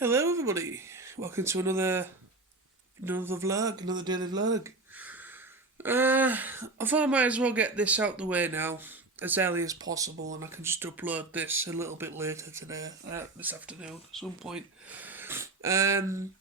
Hello, everybody. Welcome to another vlog, another daily vlog. Uh, I thought I might as well get this out the way now, as early as possible, and I can just upload this a little bit later today, this afternoon, at some point. Um,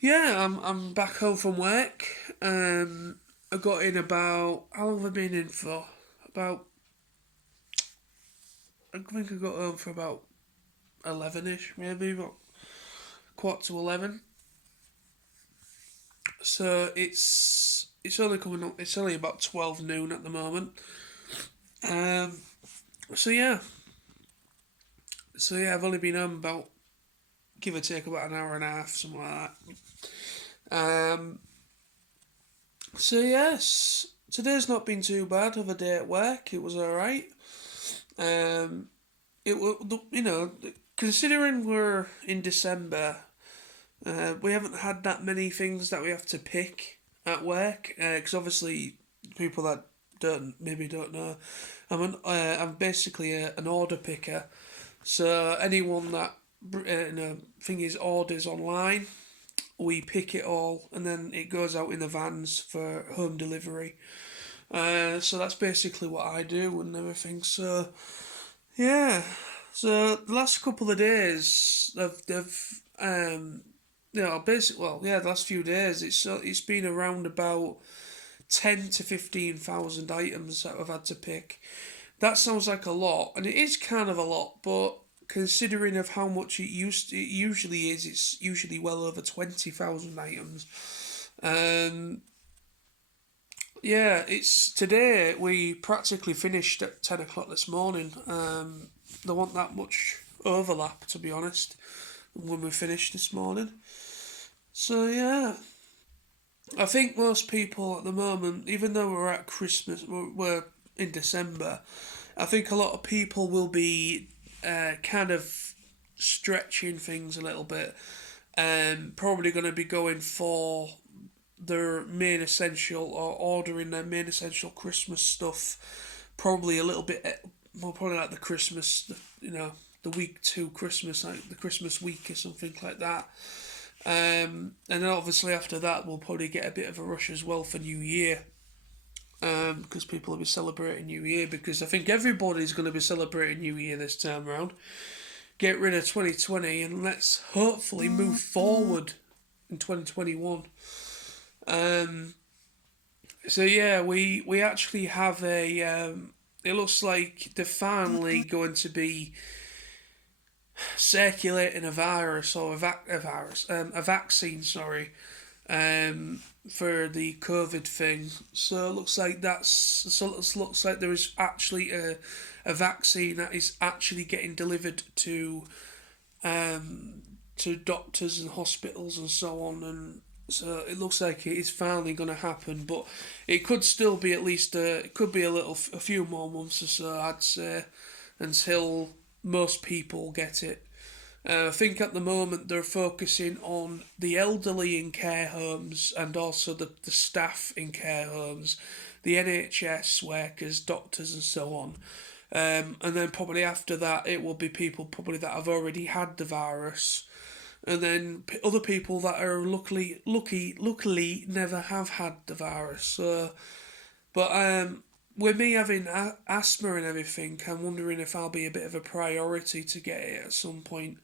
yeah, I'm back home from work. I got in about how long have I been in for? About I think I got home for about 11ish, maybe about quarter to 11. So it's only coming up. It's only about 12 noon at the moment. Um. So yeah. So yeah, I've only been home about give or take about an hour and a half, something like that. So yes, today's not been too bad of a day at work. It was all right. Um. It will. Considering we're in December, we haven't had that many things that we have to pick at work. Because obviously, people that don't know, I'm basically an order picker. So anyone that thing is orders online, we pick it all, and then it goes out in the vans for home delivery. So that's basically what I do and everything. So yeah. So the last couple of days, the last few days, it's been around about 10 to 15,000 items that I've had to pick. That sounds like a lot, and it is kind of a lot, but considering of how much it usually is, it's usually well over 20,000 items. Um, yeah, it's today we practically finished at 10 o'clock this morning. There wasn't that much overlap, to be honest, when we finished this morning. So yeah, I think most people at the moment, even though we're at Christmas, we're in December, I think a lot of people will be kind of stretching things a little bit and probably going to be going for their main essential or ordering their main essential Christmas stuff probably a little bit more, probably like the Christmas, the week to Christmas, like the Christmas week or something like that. And then obviously after that, we'll probably get a bit of a rush as well for New Year. Because people will be celebrating New Year, because I think everybody's going to be celebrating New Year this time around. Get rid of 2020 and let's hopefully move forward in 2021. Um, so yeah, we actually have a. It looks like they're finally going to be circulating a virus or a vaccine. Sorry, for the COVID thing. So it looks like it looks like there is actually a vaccine that is actually getting delivered um, to doctors and hospitals and so on, and so it looks like it is finally going to happen. But it could still be at least it could be a few more months or so, I'd say, until most people get it. I think at the moment they're focusing on the elderly in care homes and also the staff in care homes, the NHS workers, doctors, and so on. And then probably after that, it will be people probably that have already had the virus, and then other people that are luckily never have had the virus. So, but with me having asthma and everything, I'm wondering if I'll be a bit of a priority to get it at some point.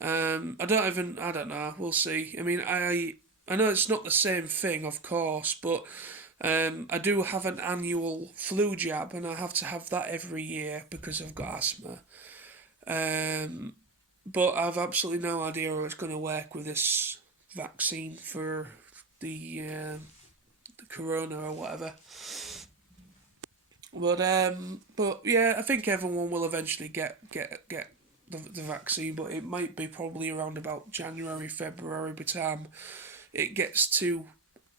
I don't know. We'll see. I mean, I know it's not the same thing, of course, but I do have an annual flu jab, and I have to have that every year because I've got asthma. Um, but I've absolutely no idea how it's going to work with this vaccine for the corona or whatever. But yeah, I think everyone will eventually get the vaccine, but it might be probably around about January, February by the time it gets to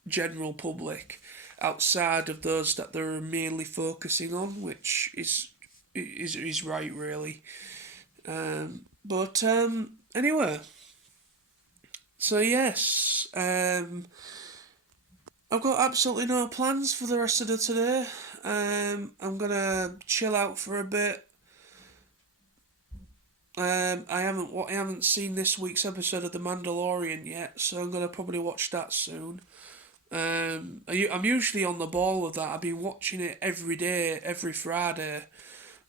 general public, outside of those that they're mainly focusing on, which is right really. But anyway, so yes, I've got absolutely no plans for the rest of the today. I'm gonna chill out for a bit, I haven't seen this week's episode of The Mandalorian yet, so I'm gonna probably watch that soon. I'm usually on the ball with that. I've been watching it every day, every Friday.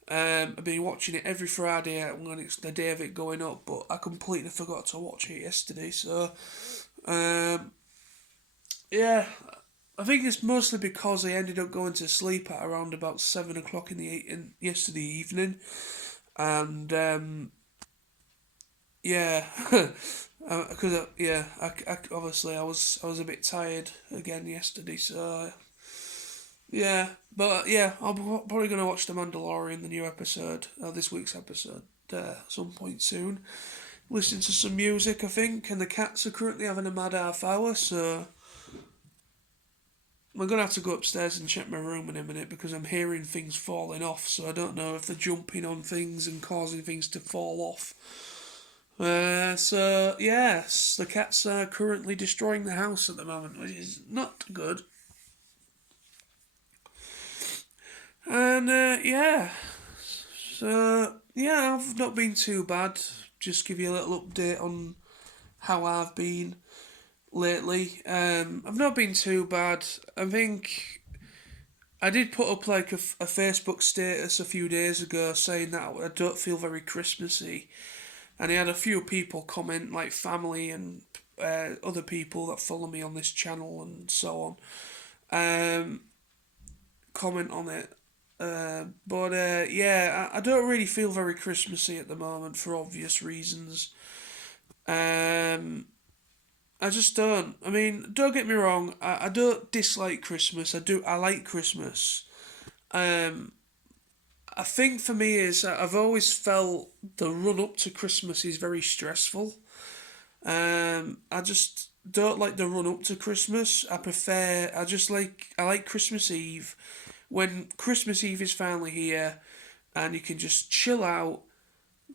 I've been watching it every Friday when it's the day of it going up, but I completely forgot to watch it yesterday. So, um, yeah, I think it's mostly because I ended up going to sleep at around about 7 o'clock in yesterday evening, and yeah, because obviously I was a bit tired again yesterday, so yeah, but yeah, probably gonna watch The Mandalorian, the new episode, this week's episode, at some point soon. Listen to some music, I think, and the cats are currently having a mad half hour, so I'm gonna have to go upstairs and check my room in a minute because I'm hearing things falling off, so I don't know if they're jumping on things and causing things to fall off. So yes, the cats are currently destroying the house at the moment, which is not good. And yeah, so yeah, I've not been too bad. Just give you a little update on how I've been lately. I've not been too bad. I think I did put up like a Facebook status a few days ago saying that I don't feel very Christmassy, and I had a few people comment, like family and other people that follow me on this channel and so on, comment on it. But yeah, I don't really feel very Christmassy at the moment for obvious reasons. Um, I just don't. I mean, don't get me wrong. I don't dislike Christmas. I like Christmas. Um, I think for me is I've always felt the run up to Christmas is very stressful. I just don't like the run up to Christmas. I like Christmas Eve. When Christmas Eve is finally here and you can just chill out,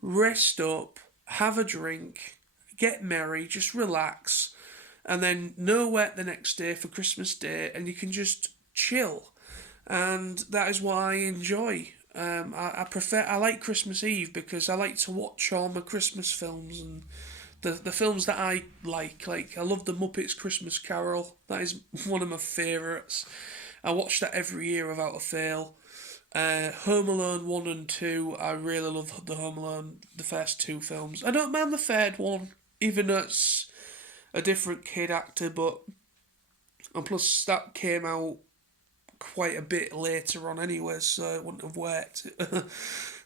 rest up, have a drink, get merry, just relax, and then no work the next day for Christmas Day, and you can just chill. And that is what I enjoy. I like Christmas Eve because I like to watch all my Christmas films and the films that I like. Like I love the Muppets Christmas Carol. That is one of my favourites. I watch that every year without a fail. Home Alone 1 and 2, I really love the Home Alone, the first two films. I don't mind the third one, even though it's a different kid actor, but and plus that came out quite a bit later on anyway, so it wouldn't have worked.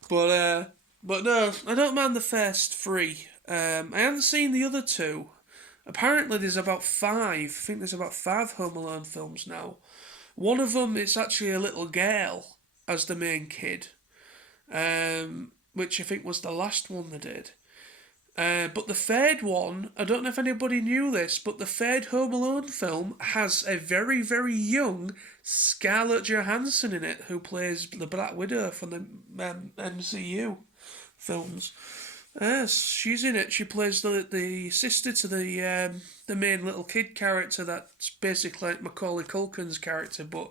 but but no, I don't mind the first three. I haven't seen the other two. Apparently, there's about five. I think there's about five Home Alone films now. One of them is actually a little girl as the main kid, which I think was the last one they did. But the third one, I don't know if anybody knew this, but the third Home Alone film has a very, very young Scarlett Johansson in it, who plays the Black Widow from the MCU films. Yes, she's in it. She plays the sister to the main little kid character that's basically like Macaulay Culkin's character, but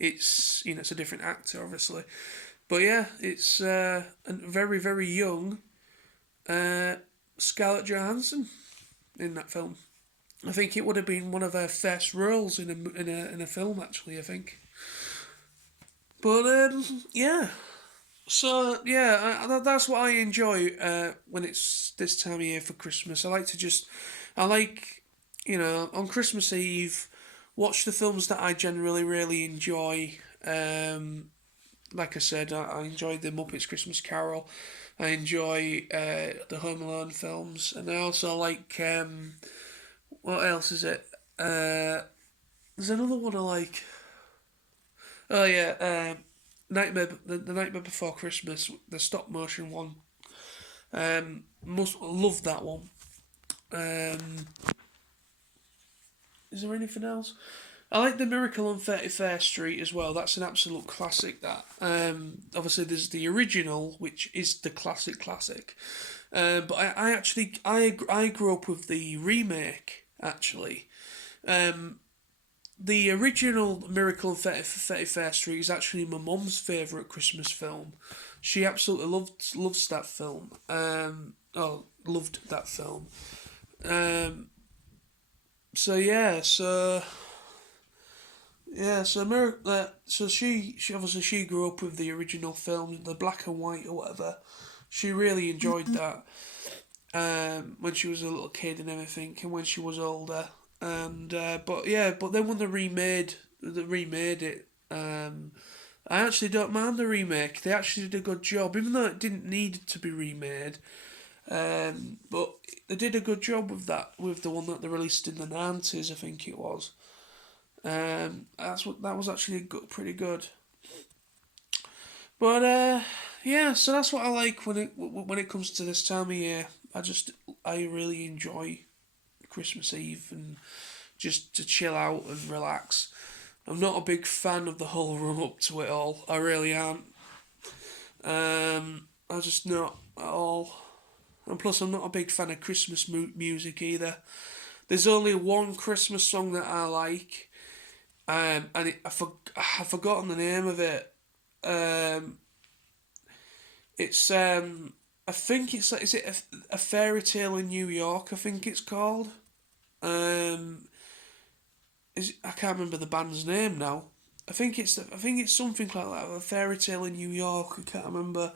it's a different actor obviously. But yeah, it's a very very young uh, Scarlett Johansson in that film. I think it would have been one of her first roles in a film actually. I think. But yeah, so yeah, that's what I enjoy when it's this time of year for Christmas. I like, on Christmas Eve, watch the films that I generally really enjoy. Like I said, I enjoyed the Muppets Christmas Carol. I enjoy the Home Alone films, and I also like what else is it? There's another one I like. Oh yeah, the Nightmare Before Christmas, the stop motion one. Must love that one. Um, is there anything else? I like the Miracle on 31st Street as well. That's an absolute classic. That obviously there's the original, which is the classic. But I grew up with the remake actually. The original Miracle on 31st Street is actually my mum's favourite Christmas film. She absolutely loves that film. Loved that film. Um, so yeah, so yeah, so so she obviously she grew up with the original film, the black and white or whatever. She really enjoyed that when she was a little kid and everything, and when she was older. And but then when they remade it. I actually don't mind the remake. They actually did a good job, even though it didn't need to be remade. But they did a good job with that, with the one that they released in the 90s, I think it was. That was actually good, pretty good. But yeah, so that's what I like when it comes to this time of year. I really enjoy Christmas Eve and just to chill out and relax. I'm not a big fan of the whole run up to it all. I really aren't. I just not at all. And plus, I'm not a big fan of Christmas music either. There's only one Christmas song that I like, I've forgotten the name of it. Um, it's I think it's like, is it a fairy tale in New York? I think it's called. Um, I can't remember the band's name now. I think it's something like that. A fairy tale in New York. I can't remember.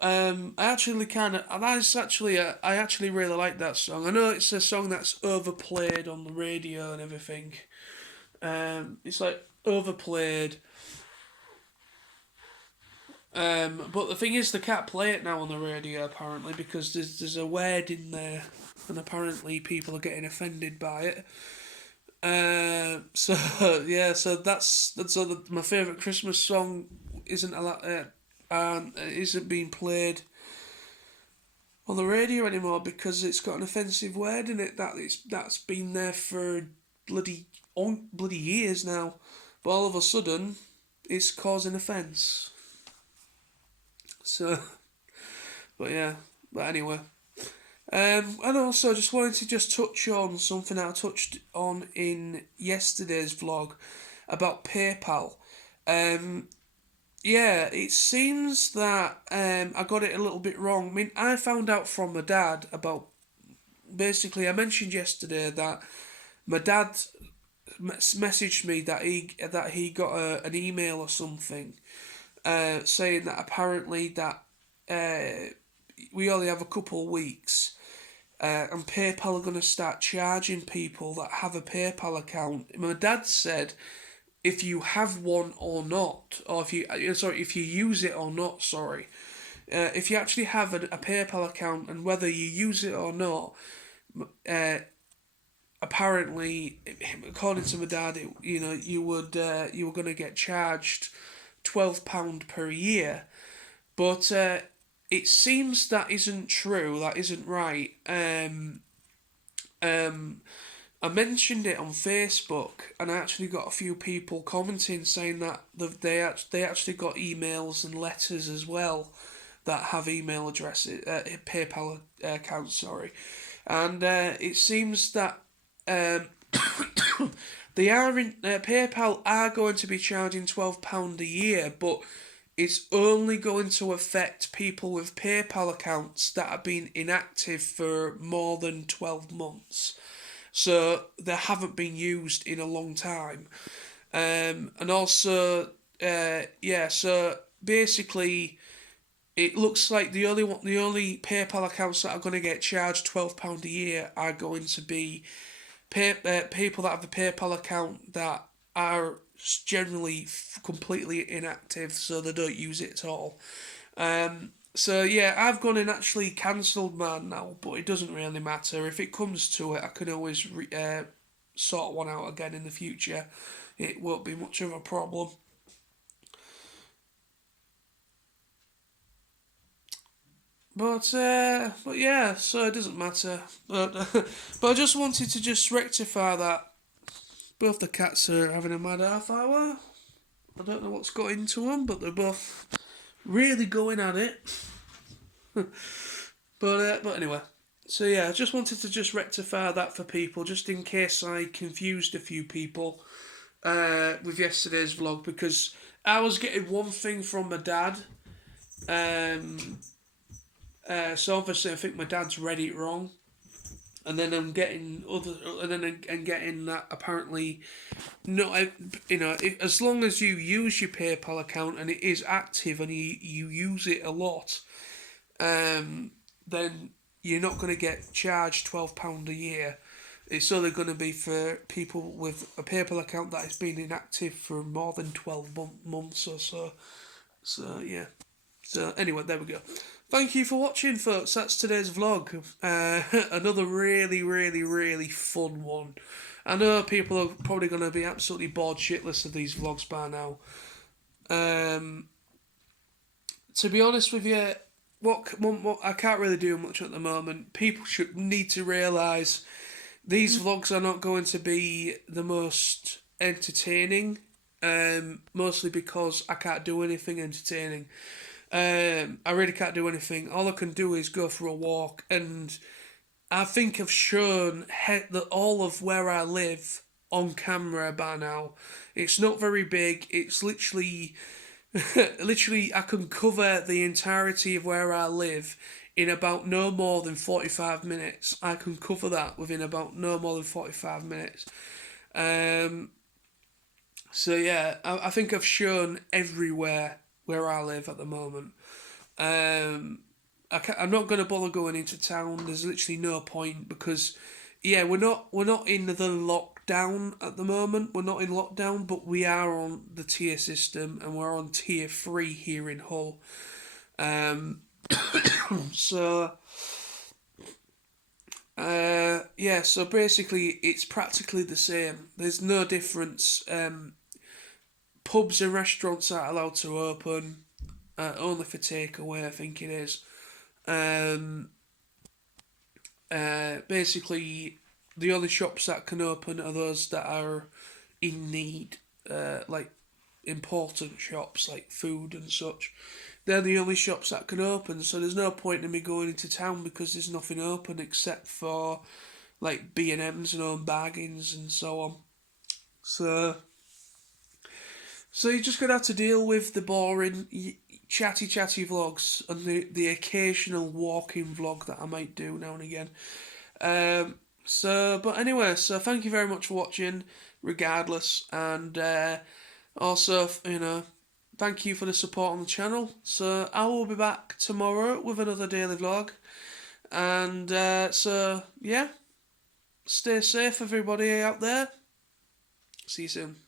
I actually kind of that's actually I actually really like that song. I know it's a song that's overplayed on the radio and everything. It's like overplayed. But the thing is, they can't play it now on the radio apparently because there's a word in there, and apparently people are getting offended by it. So yeah, so my favorite Christmas song isn't a lot, isn't being played on the radio anymore because it's got an offensive word in it that's been there for bloody years now, but all of a sudden, it's causing offence. So, but yeah, but anyway. And also, just wanted to just touch on something I touched on in yesterday's vlog about PayPal. Um, yeah, it seems that I got it a little bit wrong. I mean, I found out from my dad about. Basically, I mentioned yesterday that my dad messaged me that he got an email or something saying that apparently that uh, we only have a couple of weeks and PayPal are going to start charging people that have a PayPal account. My dad said if you have one or not, or if you use it or not, if you actually have a PayPal account and whether you use it or not, uh, apparently, according to my dad, you were going to get charged £12 per year, but it seems that isn't true. That isn't right. Um, I mentioned it on Facebook, and I actually got a few people commenting saying that they actually got emails and letters as well that have email addresses, PayPal accounts. Sorry, and it seems that um, PayPal are going to be charging £12 a year, but it's only going to affect people with PayPal accounts that have been inactive for more than 12 months. So they haven't been used in a long time. And also, so basically, it looks like the only PayPal accounts that are going to get charged £12 a year are going to be people that have a PayPal account that are generally completely inactive, so they don't use it at all. So yeah, I've gone and actually cancelled mine now, but it doesn't really matter. If it comes to it, I can always sort one out again in the future. It won't be much of a problem. But yeah, so it doesn't matter. But I just wanted to just rectify that. Both the cats are having a mad half hour. I don't know what's got into them, but they're both really going at it. But anyway, so yeah, I just wanted to just rectify that for people, just in case I confused a few people with yesterday's vlog, because I was getting one thing from my dad, So obviously, I think my dad's read it wrong, and then I'm getting and getting that apparently no, as long as you use your PayPal account and it is active and you use it a lot, then you're not going to get charged £12 a year. It's only going to be for people with a PayPal account that has been inactive for more than 12 months or so. So, yeah. So, anyway, there we go. Thank you for watching, folks. That's today's vlog. Another really, really, really fun one. I know people are probably going to be absolutely bored shitless of these vlogs by now. To be honest with you, what I can't really do much at the moment. People should need to realise these vlogs are not going to be the most entertaining. Mostly because I can't do anything entertaining. I really can't do anything. All I can do is go for a walk, and I think I've shown that all of where I live on camera by now. It's not very big. It's literally, literally, I can cover the entirety of where I live in about no more than 45 minutes. I can cover that within about no more than 45 minutes. So yeah, I think I've shown everywhere where I live at the moment. I'm not going to bother going into town. There's literally no point because, yeah, we're not in the lockdown at the moment. We're not in lockdown, but we are on the tier system, and we're on tier 3 here in Hull. So, yeah. So basically, it's practically the same. There's no difference. Pubs and restaurants aren't allowed to open. Only for takeaway, I think it is. Basically, the only shops that can open are those that are in need, like important shops like food and such. They're the only shops that can open, so there's no point in me going into town because there's nothing open except for like B&M's and Home Bargains and so on. So you're just gonna have to deal with the boring chatty vlogs and the occasional walking vlog that I might do now and again. But anyway, so thank you very much for watching, regardless, and also, thank you for the support on the channel. So I will be back tomorrow with another daily vlog, and so yeah, stay safe, everybody out there. See you soon.